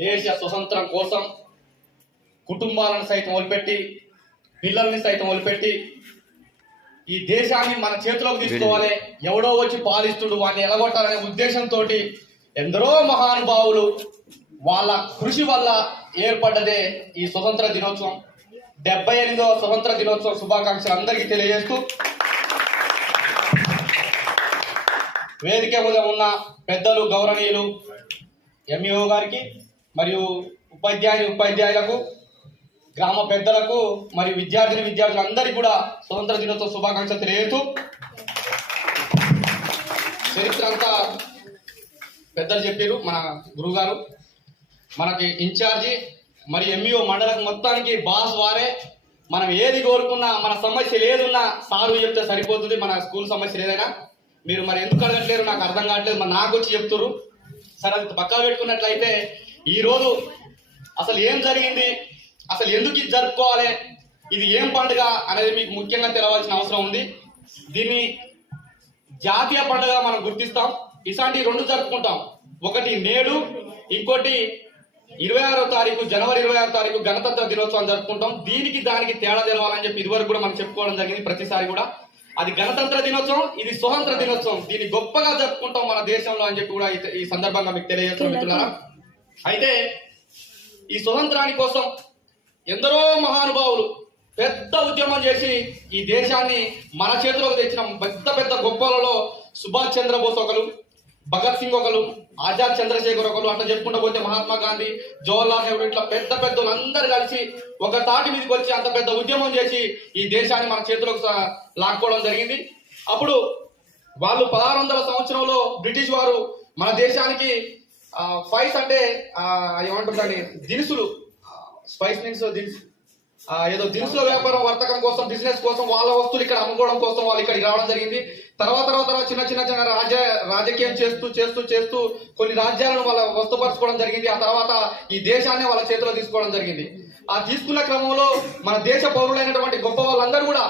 దేశ స్వతంత్రం కోసం కుటుంబాలను సైతం వదిలిపెట్టి పిల్లల్ని సైతం వదిలిపెట్టి ఈ దేశాన్ని మన చేతిలోకి తీసుకోవాలి. ఎవడో వచ్చి పాలిస్తుడు వాడిని ఎలగొట్టాలనే ఉద్దేశంతో ఎందరో మహానుభావులు వాళ్ళ కృషి వల్ల ఏర్పడ్డదే ఈ స్వతంత్ర దినోత్సవం. డెబ్బై ఎనిమిదవ స్వతంత్ర దినోత్సవ శుభాకాంక్షలు అందరికీ తెలియజేస్తూ వేదిక మీద ఉన్న పెద్దలు గౌరవనీయులు ఎంఈఓ గారికి మరియు ఉపాధ్యాయుని ఉపాధ్యాయులకు గ్రామ పెద్దలకు మరియు విద్యార్థిని విద్యార్థులందరికీ కూడా స్వతంత్ర దినోత్సవ శుభాకాంక్షలు తెలియదు చరిత్ర అంతా పెద్దలు చెప్పారు మన గురువుగారు. మనకి ఇన్ఛార్జి మరి ఎంఈఓ మండలం మొత్తానికి బాస్ వారే. మనం ఏది కోరుకున్నా మన సమస్యలు ఏదున్నా సారు చెప్తే సరిపోతుంది మన స్కూల్ సమస్యలు ఏదైనా మీరు మరి ఎందుకు అడగట్లేరు? నాకు అర్థం కావట్లేదు మరి నాకు వచ్చి చెప్తురు సరే అది పక్కా పెట్టుకున్నట్లయితే ఈరోజు అసలు ఏం జరిగింది? అసలు ఎందుకు ఇది జరుపుకోవాలి? ఇది ఏం పండుగ అనేది మీకు ముఖ్యంగా తెలవాల్సిన అవసరం ఉంది. దీన్ని జాతీయ పండుగ మనం గుర్తిస్తాం. ఇలాంటి రెండు జరుపుకుంటాం. ఒకటి నేడు ఇంకోటి ఇరవై ఆరో తారీఖు జనవరి ఇరవై ఆరో తారీఖు గణతంత్ర దినోత్సవం జరుపుకుంటాం. దీనికి దానికి తేడా తెలవాలని చెప్పి ఇదివరకు కూడా మనం చెప్పుకోవడం జరిగింది ప్రతిసారి కూడా. అది గణతంత్ర దినోత్సవం ఇది స్వతంత్ర దినోత్సవం. దీన్ని గొప్పగా జరుపుకుంటాం మన దేశంలో అని చెప్పి కూడా ఈ- ఈ సందర్భంగా మీకు తెలియజేస్తున్నాం మిత్రులారా. అయితే ఈ స్వతంత్రాని కోసం ఎందరో మహానుభావులు పెద్ద ఉద్యమం చేసి ఈ దేశాన్ని మన చేతిలోకి తెచ్చిన పెద్ద పెద్ద గొప్పలలో సుభాష్ చంద్రబోస్ ఒకరు భగత్ సింగ్ ఒకరు ఆజాద్ చంద్రశేఖర్ ఒకరు అట్లా చెప్పుకుంటూ పోతే మహాత్మా గాంధీ జవహర్లాల్ నెహ్రూ ఇట్లా పెద్ద పెద్దలు అందరు కలిసి ఒక తాటి మీదకి వచ్చి అంత పెద్ద ఉద్యమం చేసి ఈ దేశాన్ని మన చేతిలోకి లాక్కోవడం జరిగింది. అప్పుడు వాళ్ళు పదహారు వందల సంవత్సరంలో బ్రిటిష్ వారు మన దేశానికి స్పైస్ అంటే ఆ, ఏమంటుందండి దినుసులు. స్పైస్ మీన్స్ దినుసు. ఏదో దినుసుల వ్యాపారం వర్తకం కోసం బిజినెస్ కోసం వాళ్ళ వస్తువులు ఇక్కడ అమ్ముకోవడం కోసం వాళ్ళు ఇక్కడికి రావడం జరిగింది. తర్వాత తర్వాత తర్వాత చిన్న చిన్న చిన్న రాజ్య రాజకీయం చేస్తూ చేస్తూ చేస్తూ కొన్ని రాజ్యాలను వాళ్ళ వస్తుపరచుకోవడం జరిగింది. ఆ తర్వాత ఈ దేశాన్ని వాళ్ళ చేతిలో తీసుకోవడం జరిగింది. ఆ తీసుకున్న క్రమంలో మన దేశ పౌరులైనటువంటి గొప్ప వాళ్ళందరూ కూడా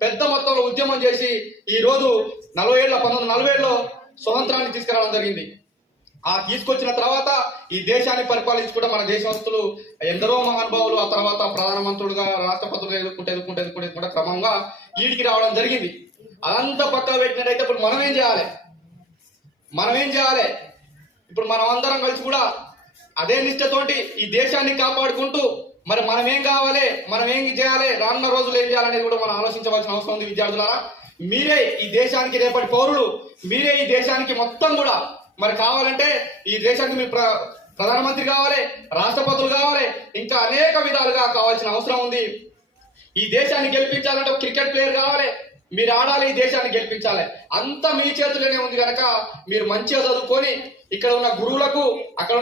పెద్ద మొత్తంలో ఉద్యమం చేసి ఈ రోజు నలభై ఏళ్ళ పంతొమ్మిది నలభై ఏళ్ళలో స్వతంత్రాన్ని తీసుకురావడం జరిగింది. ఆ తీసుకొచ్చిన తర్వాత ఈ దేశాన్ని పరిపాలించుకుంటే మన దేశస్తులు ఎందరో మహానుభావులు ఆ తర్వాత ప్రధానమంత్రులుగా రాష్ట్రపతులుగా ఎదుర్కొంటే ఎదుర్కొంటే ఎదుర్కొంటే ఎదుర్కొంటే క్రమంగా ఈడికి రావడం జరిగింది. అదంతా పక్కన పెట్టినట్టయితే ఇప్పుడు మనం ఏం చేయాలి? మనం ఏం చేయాలి? ఇప్పుడు మనం అందరం కలిసి కూడా అదే నిష్టతోటి ఈ దేశాన్ని కాపాడుకుంటూ మరి మనం ఏం కావాలి? మనం ఏం చేయాలి? రానున్న రోజులు ఏం చేయాలనేది కూడా మనం ఆలోచించవలసిన అవసరం ఉంది విద్యార్థులారా. మీరే ఈ దేశానికి రేపటి పౌరులు మీరే ఈ దేశానికి మొత్తం కూడా మరి కావాలంటే ఈ దేశానికి మీరు ప్ర- ప్రధానమంత్రి కావాలి రాష్ట్రపతులు కావాలి ఇంకా అనేక విధాలుగా కావాల్సిన అవసరం ఉంది. ఈ దేశాన్ని గెలిపించాలంటే ఒక క్రికెట్ ప్లేయర్ కావాలి. మీరు ఆడాలి ఈ దేశాన్ని గెలిపించాలి. అంతా మీ చేతుల్లోనే ఉంది కనుక మీరు మంచిగా చదువుకొని ఇక్కడ ఉన్న గురువులకు అక్కడ ఉన్న